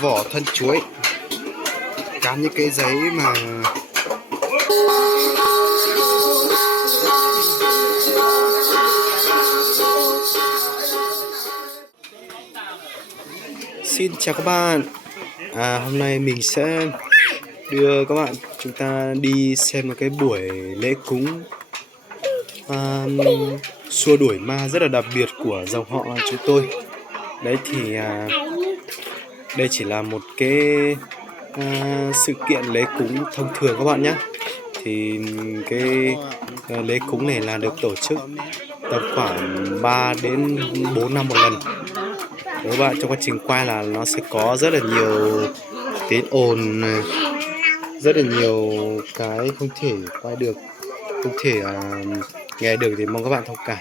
vỏ thân chuối, cán những cái giấy mà Xin chào các bạn. Hôm nay mình sẽ đưa các bạn chúng ta đi xem một cái buổi lễ cúng xua đuổi ma rất là đặc biệt của dòng họ chúng tôi. Đấy thì đây chỉ là một cái sự kiện lễ cúng thông thường các bạn nhé. Thì cái lễ cúng này là được tổ chức tầm khoảng 3 đến 4 năm một lần. Các bạn, trong quá trình quay là nó sẽ có rất là nhiều tiếng ồn, rất là nhiều cái không thể quay được, không thể nghe được, thì mong các bạn thông cảm.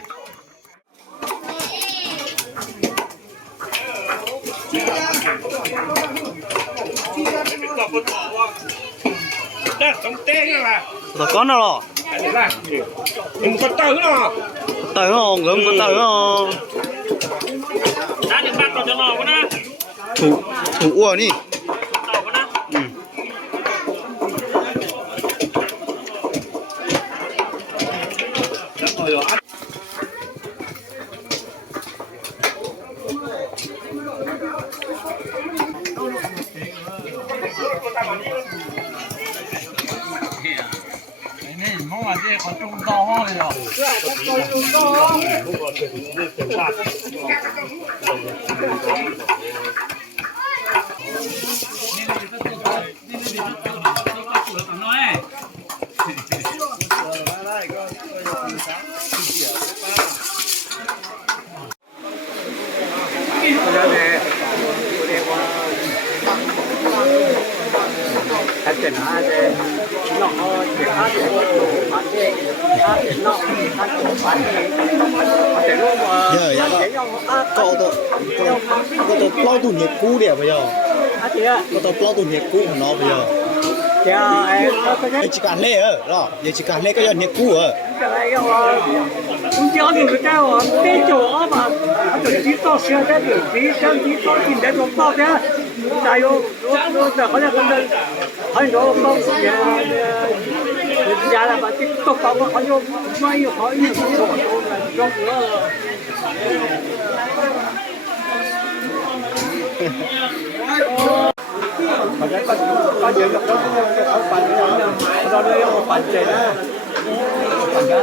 Rồi con nào rồi? Mình có tử nó. Tử nó, gớm có tử nó. Đã được bắt vào cho nó con á. Thủ ua đi. Tao con á. Còn trung to hơn rồi. Cậu tôi plau tủ nhiệt cũ để bây giờ. Cậu tôi plau tủ nhiệt cũ của nó bây giờ. Chỉ cản lê ở đó, giờ chỉ cản lê cái nhiệt cũ ở. Không cho được cái cái chỗ mà tôi chỉ to xe cái đường chỉ sang chỉ to tiền để nó to thế. Tại nó có là con đây, hay nó không nhà là bà tiếp tục có nhiều mấy hỏi nhiều chỗ trong nữa. Mà cái có nhiều lúc đó ở phần đó đây một phần trên á, phần đó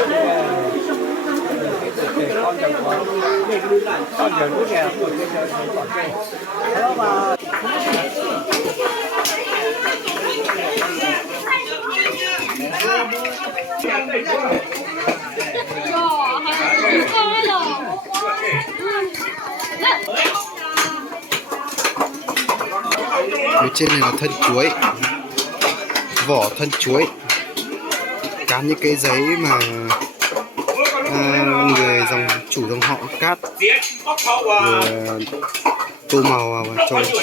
con giờ nước nghèo rồi bây giờ còn cái đó mà Phía trên này là thân chuối, vỏ thân chuối, cán những cái giấy mà người chủ dòng họ cát rồi tô màu vào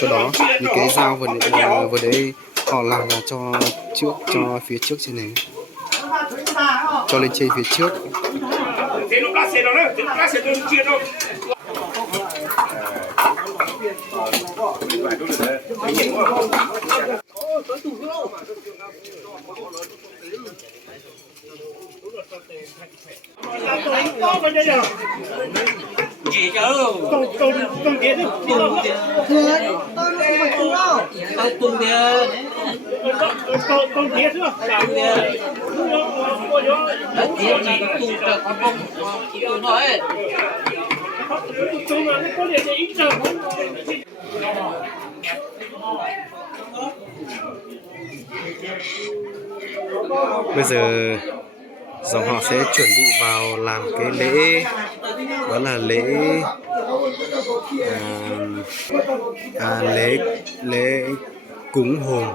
cho đó. Những cái dao vừa đấy họ làm là cho phía trước trên này, cho lên trên phía trước. Gì chứ? Con tiền đi. Con phải tung đâu? Tao tung tiền. Con tiền chưa? Đấy tiền gì tung cho con không? Tung thôi. Tung mà có tiền ít rồi. Bây giờ dòng họ sẽ chuẩn bị vào làm cái lễ, đó là lễ cúng hồn.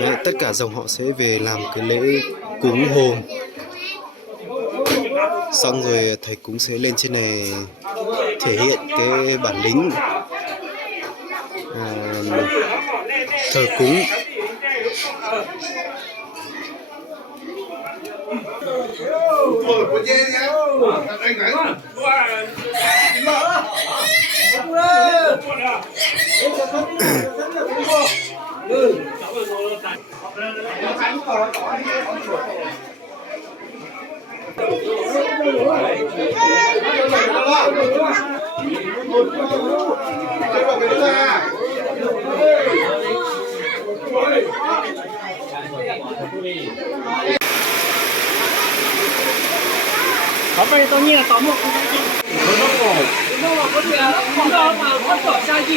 Đấy, tất cả dòng họ sẽ về làm cái lễ cúng hồn. Xong rồi thầy cúng sẽ lên trên này thể hiện cái bản lĩnh thờ cúng. 宝贝，到你了，到我。我走下去。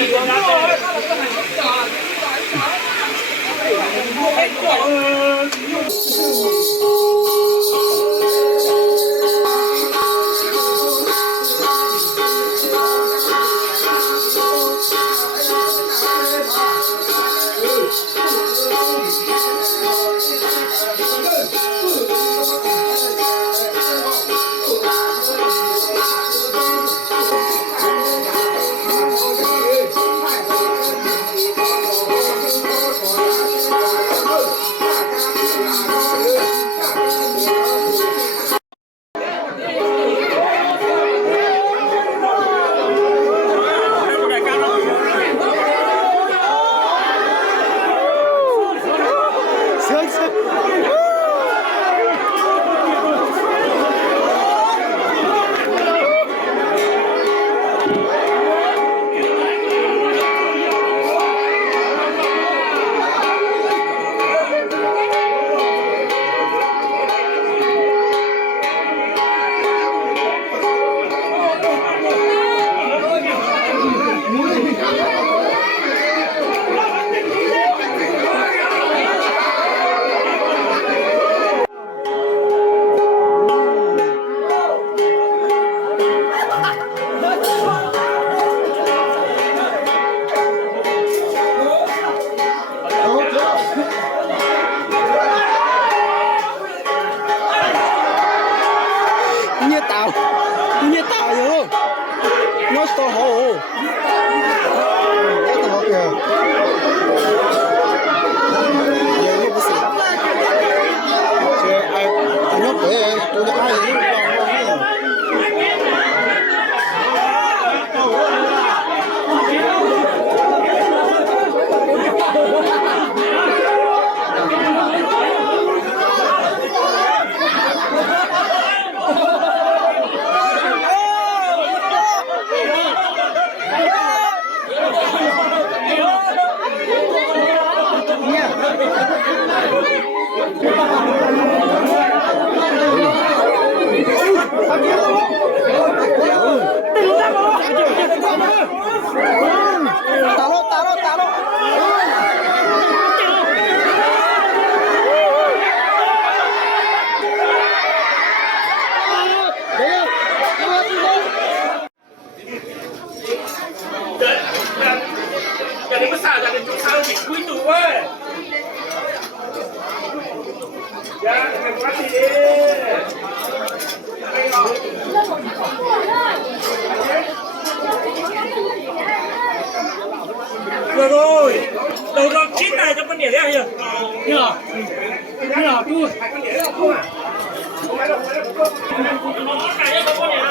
Như tàu vậy nó to hồ nó to kìa giờ nó có gì chứ ai nó để tôi đã ai gì Giờ đi có xả ra đến chỗ sao chỉ quy tụ ơi. Dạ, đừng quá gì đi. Vừa rồi, đầu đó chín này cho con đĩa đấy à? Như nào? Như nào? Tu. Hai con đĩa đấy không à? Không phải đâu, không phải đâu. Nó cái con đĩa